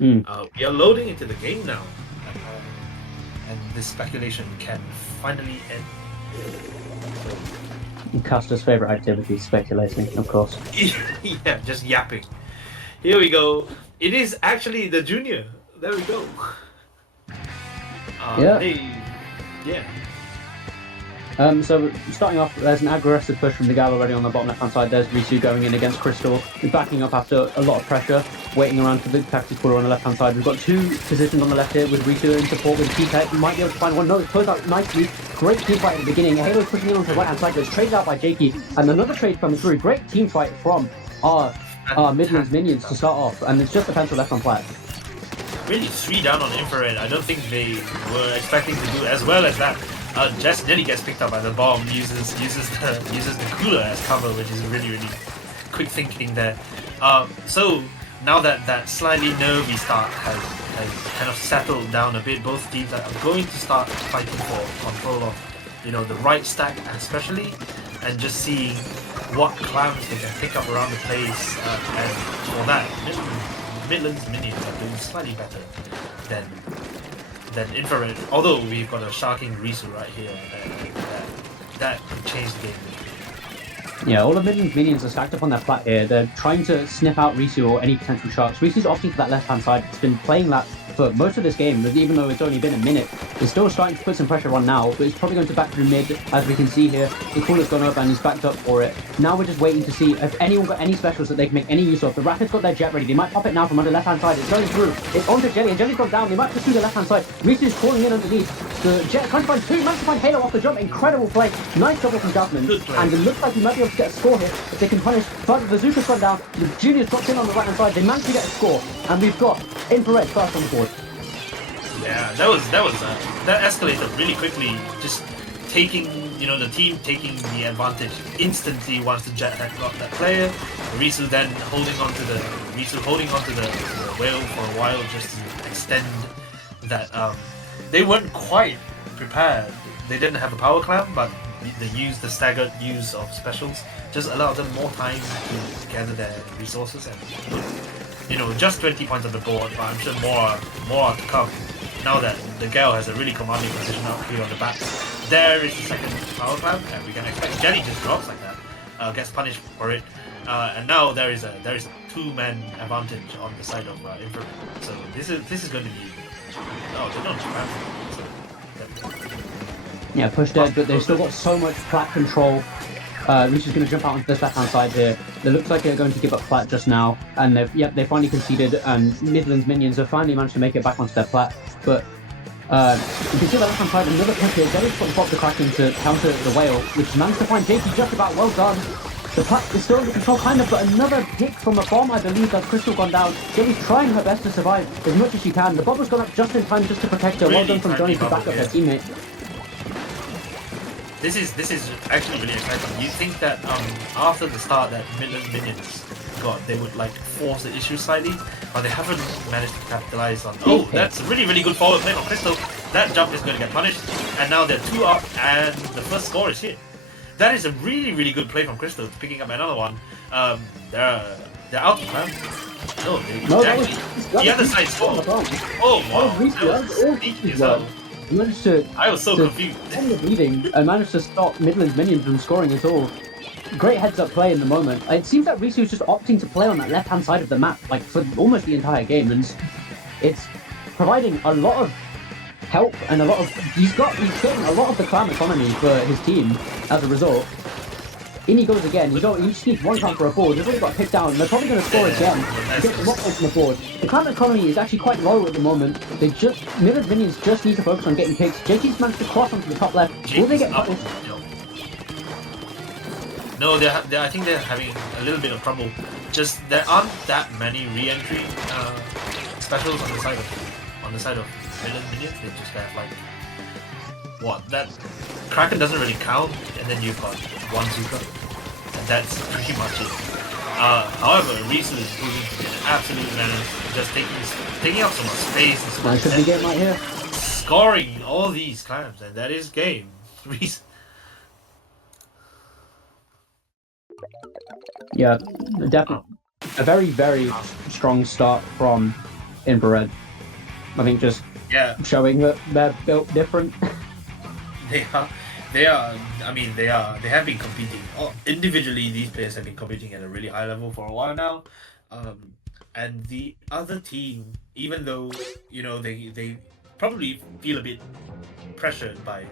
We are loading into the game now, and this speculation can finally end. Custer's favorite activity, speculating, of course. Yeah, just yapping. Here we go. It is actually the junior. There we go. Yeah. Hey, yeah. So starting off, there's an aggressive push from the gal already on the bottom left-hand side. There's Risu going in against Crystal. He's backing up after a lot of pressure, waiting around for the tactics puller on the left-hand side. We've got two positions on the left here with Risu in support with T-Tech. You might be able to find one. No, it's closed out nicely. Great team fight at the beginning. Halo's pushing in onto the right-hand side, but it's traded out by Jakey. And another trade coming through. Great team fight from our Midlands Minions to start off. And it's just a pencil left on flat. Really 3 down on Infrared. I don't think they were expecting to do as well as that. Just nearly gets picked up by the bomb, uses the cooler as cover, which is really quick thinking there. So now that slightly nervy start has kind of settled down a bit, both teams are going to start fighting for control of the right stack especially, and just seeing what clowns they can pick up around the place. And for that, Midlands Minions are doing slightly better than Infrared, although we've got a sharking Risu right here, that could change the game. Yeah, all of Midlands Minions are stacked up on their flat here. They're trying to sniff out Risu or any potential sharks. Risu's opting for that left-hand side. It's been playing that for most of this game, even though it's only been a minute. It's still starting to put some pressure on now, but it's probably going to back through mid, as we can see here. The cooler's gone up and he's backed up for it. Now we're just waiting to see if anyone got any specials that they can make any use of. The Rapid's got their jet ready. They might pop it now from under left-hand side. It's going through. It's onto Jelly, and Jelly's gone down. They might pursue the left-hand side. Risu's calling in underneath. The jet trying to find two. Managed to find Halo off the jump. Incredible play. Nice double from Jasmine. And it looks like he might be able to get a score here if they can punish. But the Bazooka's gone down. The Junior's dropped in on the right-hand side. They managed to get a score. And we've got Infrared first on the board. Yeah, that escalated really quickly. Just taking, the team taking the advantage instantly once the jet had got that player. Risu then holding onto the whale for a while just to extend that. They weren't quite prepared. They didn't have a power clamp, but the staggered use of specials just allowed them more time to gather their resources and just 20 points on the board, but I'm sure more are to come. Now that the Gale has a really commanding position up here on the back, there is the second power clamp, and we can expect Jelly just drops like that, gets punished for it, and now there is a 2-man advantage on the side of Infrared. So this is going to be they don't spam. Yeah, push dead, but they've still got so much flat control. Reach is going to jump out onto this left-hand side here. It looks like they're going to give up flat just now, and they finally conceded, and Midlands Minions have finally managed to make it back onto their flat. But you can see the left-hand side, another push here. Jelly's put the Kraken to counter the whale, which managed to find Jakey just about. Well done. The plat is still under control, kind of, but another pick from a bomb, I believe, that's Crystal gone down. Jelly's trying her best to survive as much as she can. The bomb's gone up just in time just to protect her. Well done from Johnny to back up her teammate. This is actually really exciting. You think that after the start that Midlands Minions they would force the issue slightly, but they haven't managed to capitalize on. Oh, that's a really good forward play from Crystal. That jump is going to get punished, and now they're 2 up, and the first score is hit. That is a really good play from Crystal, picking up another one. They're out of time. No, actually the other side scored. Oh wow, that was sneaky as well. I was so confused. On the bleeding, I managed to stop Midlands Minions from scoring at all. Great heads-up play in the moment. It seems that Risu is just opting to play on that left-hand side of the map, for almost the entire game, and it's providing a lot of help and he's getting a lot of the clam economy for his team as a result. In he goes again. He just needs one clamp for a board. They've already got picked down. They're probably going to score again. Get a lot on the board. The clamp economy is actually quite low at the moment. Midlands Minions just need to focus on getting picks. JT's managed to cross onto the top left. Will they get punished? No, I think they're having a little bit of trouble. Just there aren't that many re-entry specials on the side of Midlands Minions. They just have that Kraken doesn't really count, and then you've got one Zuka, and that's pretty much it. However, Risu is proving to be an absolute menace, just taking up so much space and so much nice game right here. Scoring all these clams, and that is game. Risu. Yeah, definitely a very strong start from Infrared. I think just Yeah, showing that they're built different. they are. They are. I mean, they are. They have been competing. Individually, these players have been competing at a really high level for a while now. Um, and the other team, even though they probably feel a bit pressured by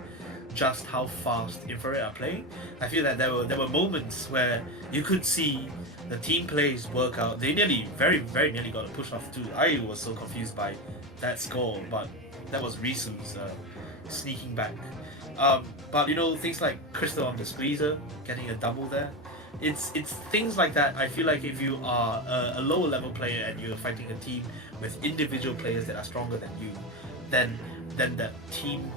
just how fast Infrared are playing. I feel that there were moments where you could see the team plays work out. They very nearly got a push off too. I was so confused by that score, but that was Risu's sneaking back. But things like Crystal on the squeezer getting a double there. It's things like that. I feel like if you are a lower level player and you're fighting a team with individual players that are stronger than you, then that team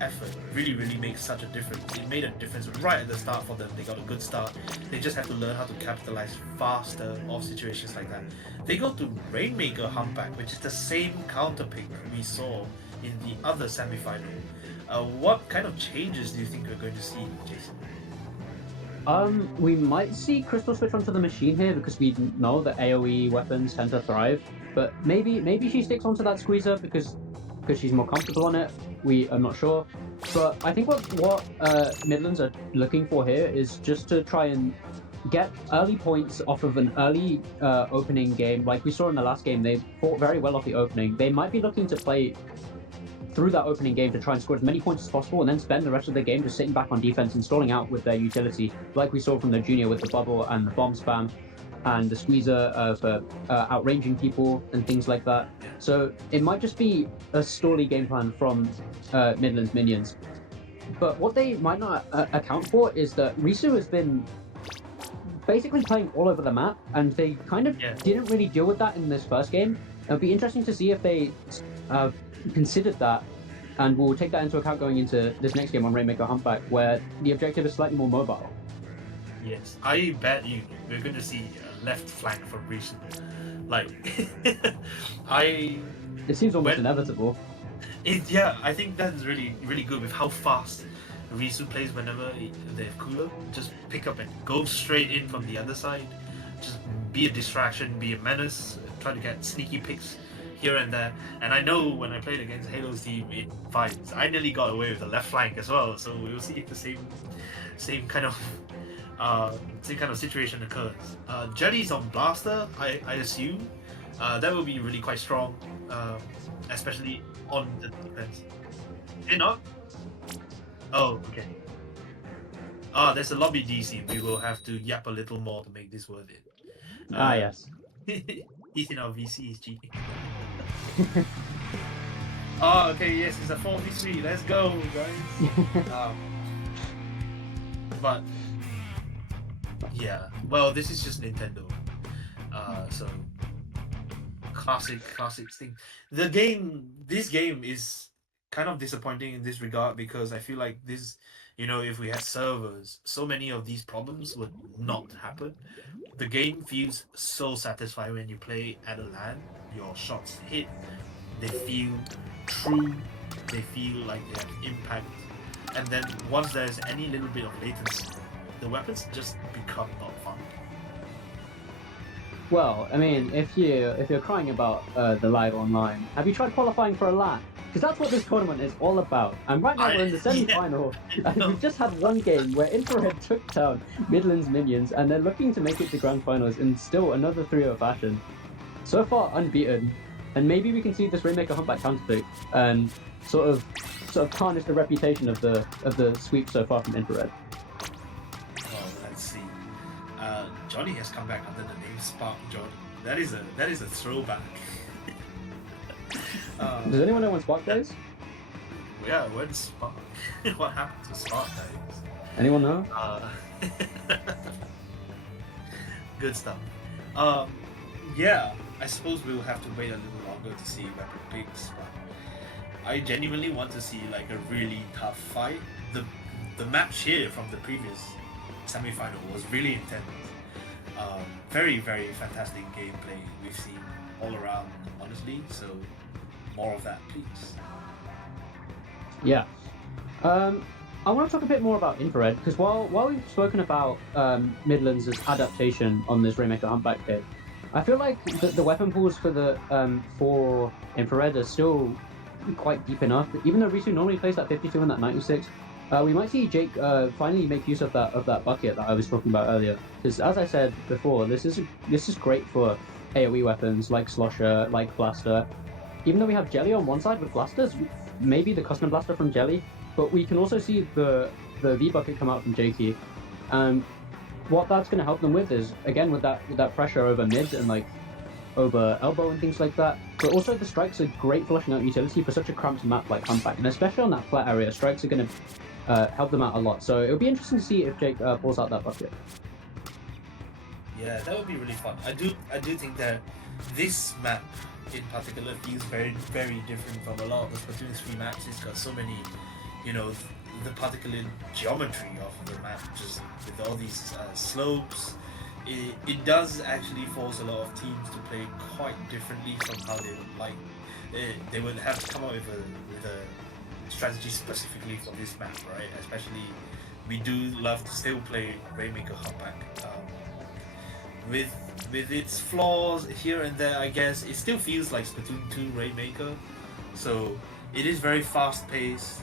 effort really makes such a difference. It made a difference right at the start for them. They got a good start. They just have to learn how to capitalize faster off situations like that. They go to Rainmaker Humpback, which is the same counter pick we saw in the other semi-final. What kind of changes do you think we're going to see, Jason? We might see Crystal switch onto the machine here because we know that AoE weapons tend to thrive, but maybe she sticks onto that squeezer because she's more comfortable on it. I'm not sure, but I think what Midlands are looking for here is just to try and get early points off of an early opening game, like we saw in the last game. They fought very well off the opening. They might be looking to play through that opening game to try and score as many points as possible, and then spend the rest of the game just sitting back on defense and stalling out with their utility, like we saw from the junior with the bubble and the bomb spam and the squeezer for outranging people and things like that. So it might just be a stally game plan from Midlands Minions. But what they might not account for is that Risu has been basically playing all over the map, and they kind of didn't really deal with that in this first game. It'll be interesting to see if they considered that, and we'll take that into account going into this next game on Rainmaker Humpback, where the objective is slightly more mobile. Yes, I bet we're going to see a left flank from Risu. Like, It seems almost inevitable. I think that's really good with how fast Risu plays whenever they have cooler. Just pick up and go straight in from the other side. Just be a distraction, be a menace, try to get sneaky picks here and there. And I know when I played against Halo's team in fights, I nearly got away with the left flank as well. So we'll see if the same kind of situation occurs. Jetties on Blaster, I assume that will be really quite strong, especially on the defense. They're not? Oh, okay. There's a lobby DC. We will have to yap a little more to make this worth it. Yes. He's in our VC, he's cheating. Okay, yes, it's a 4v3. Let's go, guys. But yeah, well, this is just Nintendo. So classic thing. This game is kind of disappointing in this regard because I feel like this, if we had servers, so many of these problems would not happen. The game feels so satisfying when you play at a LAN. Your shots hit, they feel true, they feel like they have impact. And then once there's any little bit of latency, the weapons just become not fun. Well, I mean, if you're crying about the live online, have you tried qualifying for a LAN? Because that's what this tournament is all about. And right now we're in the semi-final, and we've just had one game where Infrared took down Midlands Minions, and they're looking to make it to grand finals in still another 3-0 fashion. So far unbeaten, and maybe we can see this Rainmaker Humpback counterpick and sort of tarnish the reputation of the sweep so far from Infrared. Well, let's see. Johnny has come back under the name Spark Johnny. That is a throwback. Does anyone know when Spark plays? Yeah, when's Spark? What happened to Spark days? Anyone know? Good stuff. Yeah, I suppose we'll have to wait a little longer to see weapon picks, but I genuinely want to see like a really tough fight. The match here from the previous semi-final was really intense. Very fantastic gameplay we've seen all around, honestly. So more of that, please. Yeah. I want to talk a bit more about Infrared, because while we've spoken about Midlands' adaptation on this Rainmaker Humpback kit, I feel like the weapon pools for infrared are still quite deep enough. Even though Risu normally plays that 52 and that 96, we might see Jake finally make use of that bucket that I was talking about earlier. Because as I said before, this is great for AoE weapons like Slosher, like Blaster. Even though we have Jelly on one side with blasters, maybe the custom blaster from Jelly, but we can also see the V bucket come out from Jakey. What that's going to help them with is again with that pressure over mid and like over elbow and things like that. But also the strikes are great flushing out utility for such a cramped map like Humpback, and especially on that flat area, strikes are going to help them out a lot. So it'll be interesting to see if Jake pulls out that bucket. Yeah, that would be really fun. I do think that this map in particular feels very, very different from a lot of the Splatoon 3 maps. It's got so many, the particular geometry of the map, just with all these slopes. It does actually force a lot of teams to play quite differently from how they would like. They would have to come up with a strategy specifically for this map, right? Especially, we do love to still play Rainmaker Humpback. With its flaws here and there, I guess it still feels like Splatoon 2 Rainmaker. So it is very fast paced.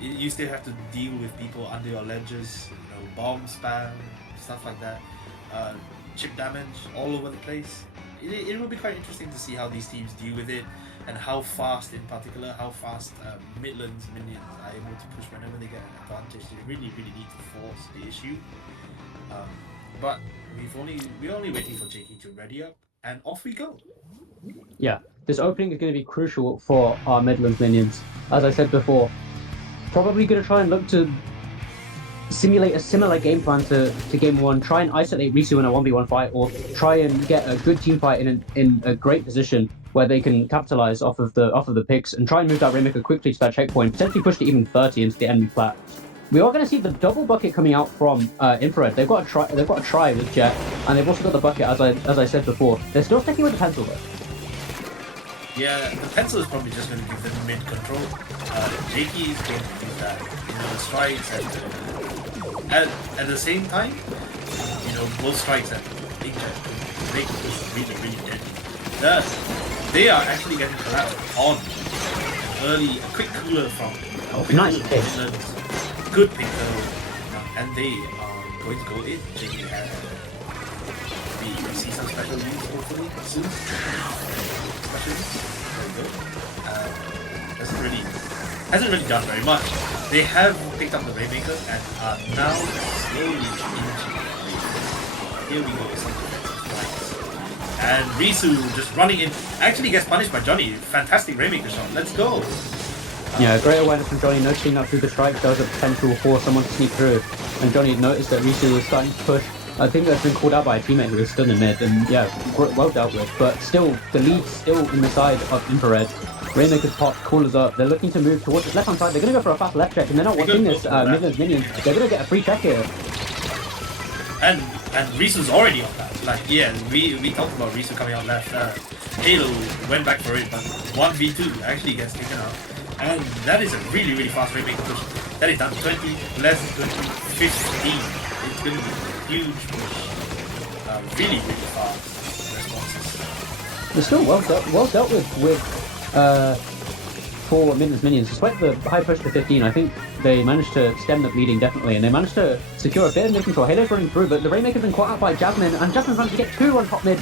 You still have to deal with people under your ledges, bomb spam, stuff like that. Chip damage all over the place. It will be quite interesting to see how these teams deal with it, and how fast, in particular, Midlands Minions are able to push whenever they get an advantage. They really, really need to force the issue. But we're only waiting for Jakey to ready up, and off we go. Yeah, this opening is going to be crucial for our Midlands Minions. As I said before, probably going to try and look to simulate a similar game plan to game one. Try and isolate Risu in a 1v1 fight, or try and get a good team fight in a great position where they can capitalize off of the picks and try and move that Rainmaker quickly to that checkpoint, potentially push to even 30 into the enemy flat. We are going to see the double bucket coming out from Infrared. They've got a try with Jet, and they've also got the bucket as I said before. They're still sticking with the pencil though. Yeah, the pencil is probably just going to give them mid control. Jakey is going to do that, the strikes at the same time. Both strikes and inkjet make this really, really dead. They are actually getting collapsed on a quick cooler from nice pick. Good pick though, and they are going to go in. Jakey has we see some special use hopefully soon. Special use, very good. Hasn't really done very much. They have picked up the Rainmaker and are now slowly inching. Here we go, some defensive strikes. And Risu just running in, actually gets punished by Johnny. Fantastic Rainmaker shot. Let's go. Yeah, great awareness from Johnny, noticing that through the strike there was a potential for someone to sneak through. And Johnny noticed that Risu was starting to push. I think that's been called out by a teammate who was still in mid, and yeah, well dealt with. But still, the lead's still in the side of Infrared. Rainmaker's popped, Cooler's up. They're looking to move towards the left-hand side. They're going to go for a fast left check, and they're not watching this Midlands Minions. They're going to get a free check here. And Risu's already on that. Like, yeah, we talked about Risu coming out left. Halo went back for it, but 1v2 actually gets taken out. And that is a really, really fast Rainmaker push. That is down to 20, less than 20, 15. It's going to be a huge push. Really, really fast responses. They're still well dealt with for Midlands Minions. Despite the high push to 15, I think they managed to stem the bleeding definitely, and they managed to secure a bit of mid control. Halo's running through, but the Rainmaker's been caught out by Jasmine, and Jasmine managed to get 2 on top mid.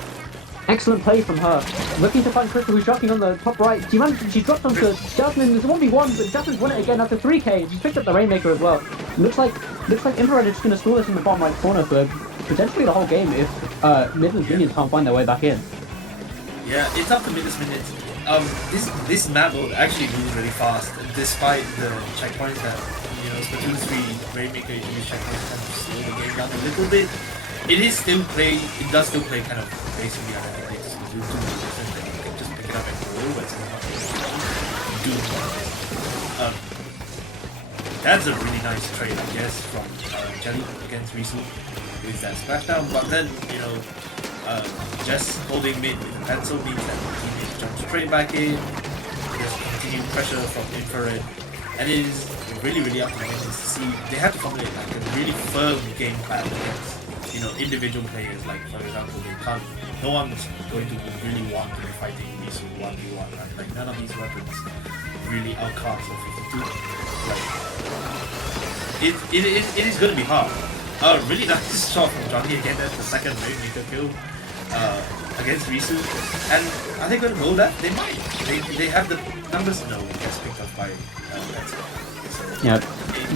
Excellent play from her. Looking to find Crystal, who's shocking on the top right. She dropped onto Jasmine. There's a 1v1, but Jasmine's won it again after 3k. She's picked up the Rainmaker as well. Looks like Infrared is just going to stall this in the bottom right corner for potentially the whole game if Midlands Minions can't find their way back in. Yeah, it's up to Midlands Minions. This map will actually move really fast, despite the checkpoints that Splatoon 3 Rainmaker use checkpoints kind of slow the game down a little bit. It does still play kind of basically identically to Splatoon 2, and you can just pick it up and go over it. That's a really nice trade, I guess, from Jelly against Risu with that splashdown. But then, just holding mid with a pencil means that the teammates jump straight back in. There's continued pressure from Infrared, and it is really, really up to the Minions to see. They have to formulate like a really firm game plan against individual players, like for example, no one's going to really want to be fighting these 1v1, right? Like none of these weapons really outclass a 52. Like it is going to be hard. Really nice shot from Johnny again. That's the second Rainmaker kill against Risu. And are they going to go that? They might. They have the numbers. No, it gets picked up by so, yeah.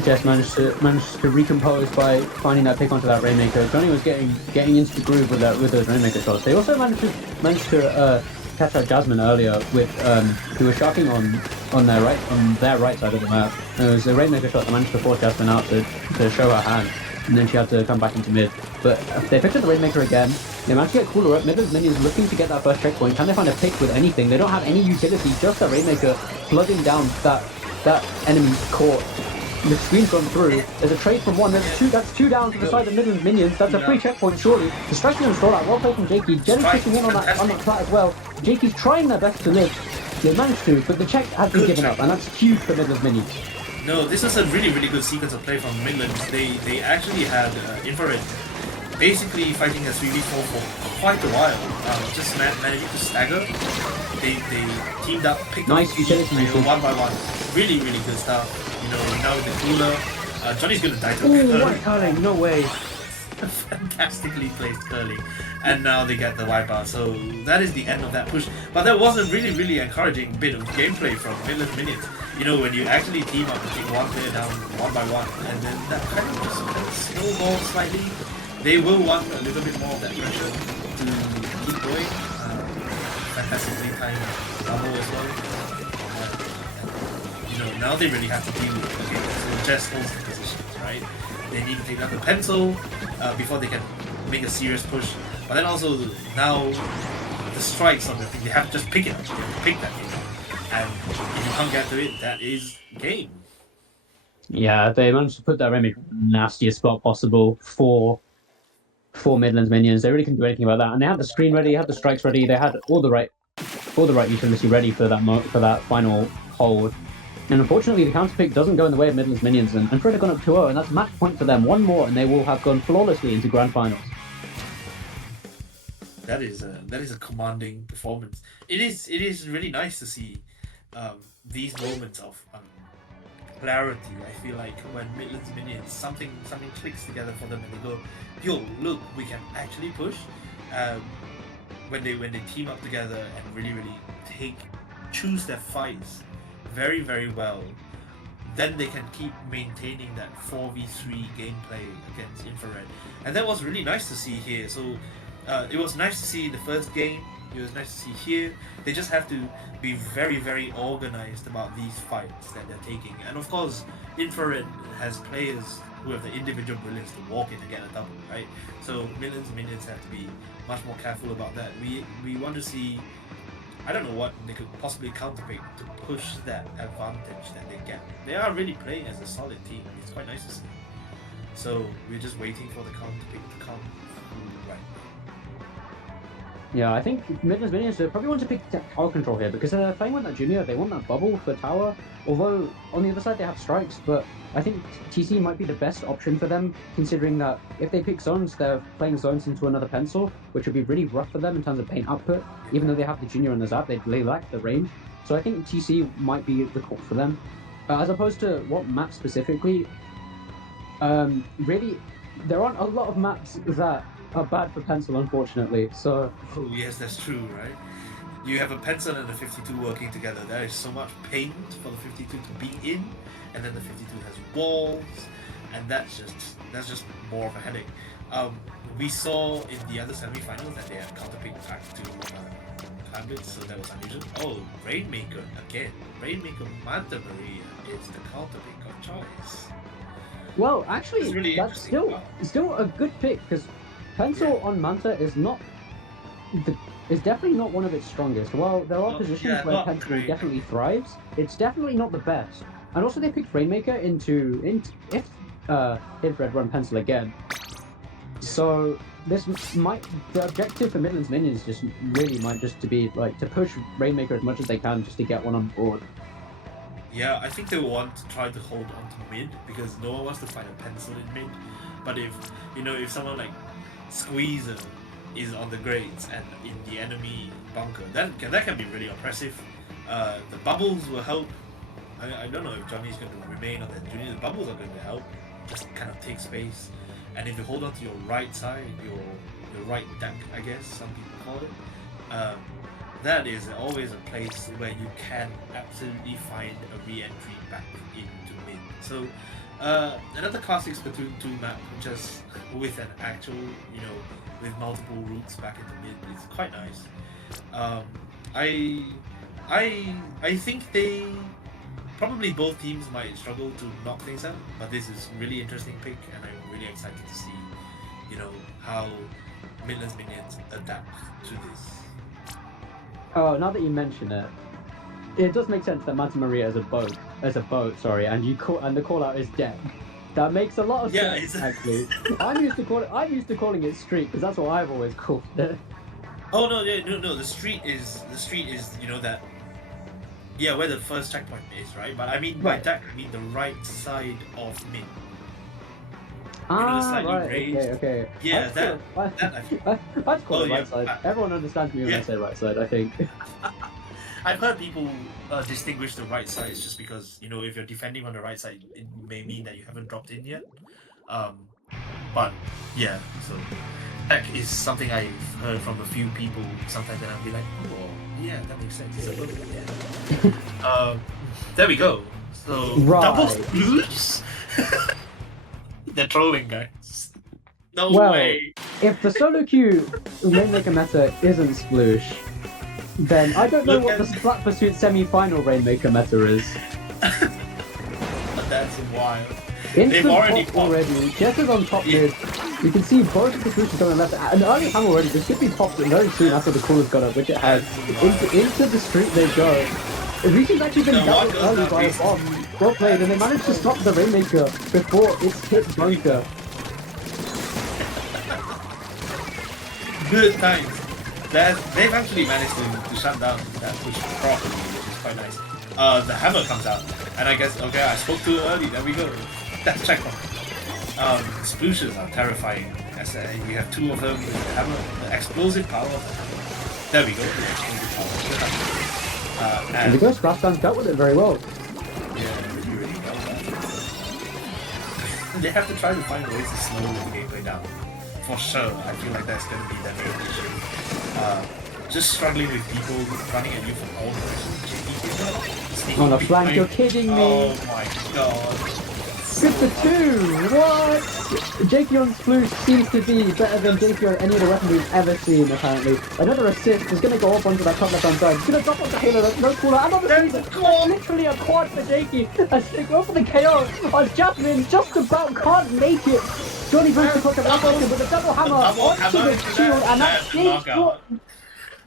Jess managed to recompose by finding that pick onto that Rainmaker. Johnny was getting into the groove with those Rainmaker shots. They also managed to catch out Jasmine earlier with who was sharking on their right side of the map. It was a Rainmaker shot that managed to force Jasmine out to show her hand, and then she had to come back into mid. But they picked up the Rainmaker again. They managed to get cooler up. Midlands Minions looking to get that first checkpoint. Can they find a pick with anything? They don't have any utility, just a Rainmaker flooding down that enemy's court. The screen's gone through. There's a trade from one. That's two down to the side of Midlands Minions. That's a free checkpoint, surely. The strike's going to stall out. Well played from Jakey. Jen's pushing in on that plat as well. Jakey's trying their best to live. They managed to, but the check has been given up, and that's huge for Midlands Minions. No, this is a really, really good sequence of play from Midlands. They actually had Infrared basically fighting a 3v4 for quite a while. Just managing to stagger. They teamed up, picked nice up utility one by one. Really, really good stuff. Now with the cooler, Johnny's gonna die to Ooh, what curling? No way. Fantastically placed curling. And now they get the wipeout. So that is the end of that push. But that was a really, really encouraging bit of gameplay from Midlands Minions. When you actually team up and take one player down one by one, and then that kind of just snowballs slightly. They will want a little bit more of that pressure to keep going. Fantastically timed double as well. Now they really have to deal with it. Okay, so Jess holds the positions, right? They need to take out the pencil before they can make a serious push. But then also now the strikes on the thing, they have to just pick it up. They have to pick that thing up. And if you can't get to it, that is game. Yeah, they managed to put that Rainmaker in the nastiest spot possible for Midlands Minions. They really couldn't do anything about that. And they had the screen ready, they had the strikes ready, they had all the right utility ready for that final hold. And unfortunately, the counter pick doesn't go in the way of Midlands Minions, and Fred have gone up 2-0, and that's match point for them. One more, and they will have gone flawlessly into grand finals. That is a commanding performance. It is really nice to see these moments of clarity. I feel like when Midlands Minions something clicks together for them, and they go, "Yo, look, we can actually push." When they team up together and really choose their fights very, very well, then they can keep maintaining that 4v3 gameplay against Infrared. And that was really nice to see here. So it was nice to see the first game, it was nice to see here. They just have to be very, very organized about these fights that they're taking. And of course, Infrared has players who have the individual brilliance to walk in and get a double, right? So Midlands Minions have to be much more careful about that. We want to see, I don't know what they could possibly counterpick to push that advantage that they get. They are really playing as a solid team. It's quite nice to see. So we're just waiting for the counterpick to come right now. Yeah, I think Midlands Minions probably want to pick tower control here because they're playing with that junior. They want that bubble for tower. Although on the other side they have strikes, but I think TC might be the best option for them, considering that if they pick zones, they're playing zones into another pencil, which would be really rough for them in terms of paint output. Even though they have the junior and the zap, they lack the range. So I think TC might be the call for them. As opposed to what map specifically, really, there aren't a lot of maps that are bad for pencil, unfortunately. So. Oh yes, that's true, right? You have a pencil and a 52 working together. There is so much paint for the 52 to be in, and then the 52 has walls, and that's just more of a headache. We saw in the other semi-finals that they had counterpicked back to Clamblitz, so that was unusual. Oh, Rainmaker again. Rainmaker Manta Maria is the counterpick of choice. Well, actually, really that's still a good pick because pencil on Manta is definitely not one of its strongest. While there are positions where pencil definitely thrives, it's definitely not the best. And also they picked Rainmaker if Infrared run pencil again. So the objective for Midlands Minions just really might just to be like to push Rainmaker as much as they can just to get one on board. Yeah, I think they want to try to hold on to mid because no one wants to fight a pencil in mid. But if someone like Squeezer is on the grates and in the enemy bunker. That can be really oppressive. The bubbles will help. I don't know if Johnny's going to remain on that junior. The bubbles are going to help, just kind of take space. And if you hold on to your right side, your right deck, I guess some people call it, that is always a place where you can absolutely find a re-entry back into mid. So another classic Splatoon 2 map, just with an actual, with multiple routes back into mid, is quite nice. I think they probably both teams might struggle to knock things out, but this is really interesting pick, and I'm really excited to see, how Midlands Minions adapt to this. Oh, now that you mention it, it does make sense that Manta Maria is a boat, and the call out is deck. That makes a lot of sense, actually. I'm used to calling it street because that's what I've always called it. Oh no, the street is that. Yeah, where the first checkpoint is, right? But I mean by deck, I mean the right side of mid. Right. Raised. Okay. Yeah, I'd call it right side. Everyone understands me when I say right side, I think. I've heard people distinguish the right side just because, if you're defending on the right side, it may mean that you haven't dropped in yet. But yeah, so deck is something I've heard from a few people sometimes, and I'll be like, oh, yeah, that makes sense. It's a little bit, yeah. There we go. So double sploosh. They're trolling, guys. No way. If the solo queue Rainmaker meta isn't sploosh, then I don't know what the Splat Pursuit semi-final Rainmaker meta is. That's wild. They've already. Jess is on top mid. You can see both the solutions going left. An early hammer already. The should be popped very soon after the cooler's got up, which it has. Into the street they go. Ricci's actually been doubled early by a bomb. Well played, and they managed to stop the Rainmaker before it's hit bunker. Good times. They've actually managed to shut down that push properly, which is quite nice. The hammer comes out, and I guess, okay, I spoke too early, there we go. That's checkpoint. Splooshes are terrifying. As you have two of them with the hammer, the explosive power. There we go, the explosive power. And the Ghost Splashdown's dealt with it very well. Yeah, you really know that. They have to try to find ways to slow the gameplay down. For sure, I feel like that's going to be their main issue. Just struggling with people running at you from all directions. On a flank, you're kidding me! Oh my god. Good for two! What? Jakeyon's Sploosh seems to be better than Jakey or any of the weapons we've ever seen, apparently. Another assist is going to go up onto that top left hand side. It's going to drop onto Halo, no cooler. Another freezer! Literally a quad for Jakey. As they go for the KO on Jasmine, just about can't make it. Johnny brings the clock up with a double hammer onto the shield, and that's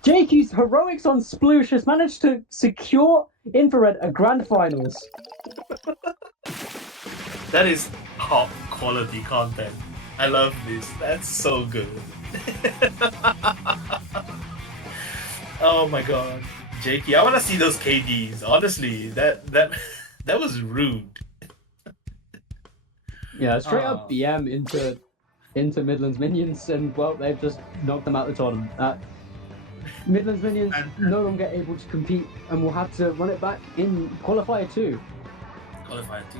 Jakey's heroics on Sploosh has managed to secure Infrared a grand finals. That is top quality content. I love this. That's so good. Oh my god. Jakey, I want to see those KDs. Honestly, that was rude. Yeah, straight up BM into Midlands Minions, and well, they've just knocked them out of the tournament. Midlands Minions no longer able to compete, and will have to run it back in Qualifier 2. Qualifier 2.